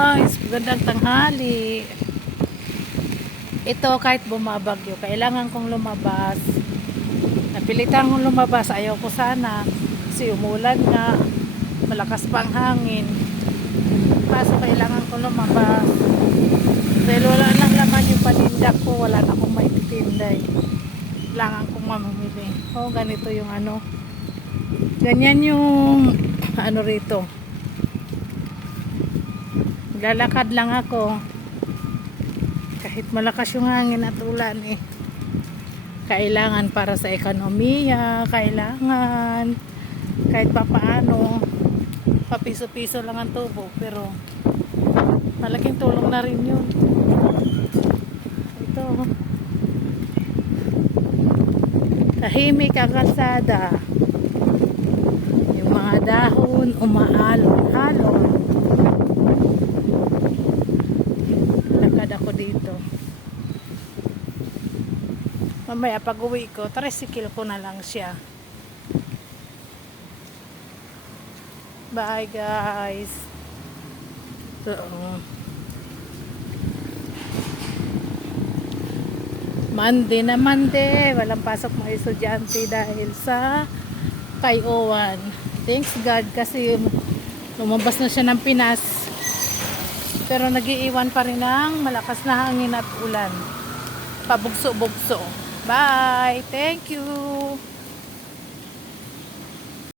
guys, magandang tanghali. Ito kahit bumabagyo, kailangan kong lumabas. Napilitan kong lumabas, ayaw ko sana. Kasi umulan nga, malakas pa ang hangin. Kaso kailangan kong lumabas. Dahil wala nang laman yung paninda ko, wala na akong maitinday. Kailangan kong mamimili. Oh, ganito yung ano. Ganyan yung ano rito. Lalakad lang ako kahit malakas yung hangin at ulan kailangan para sa ekonomiya, kailangan kahit papaano papiso-piso lang ang tubo, pero malaking tulong na rin yun. Ito tahimik ang kalsada, yung mga dahon umaalon-alon. Ako dito mamaya pag uwi ko tricycle ko na lang siya. Bye guys. So, Monday na Monday, walang pasok mga estudyante dahil sa Kay-Owan. Thanks God kasi lumabas na siya ng Pinas. Pero nagiiwan pa rin ng malakas na hangin at ulan. Pabugso-bugso. Bye! Thank you!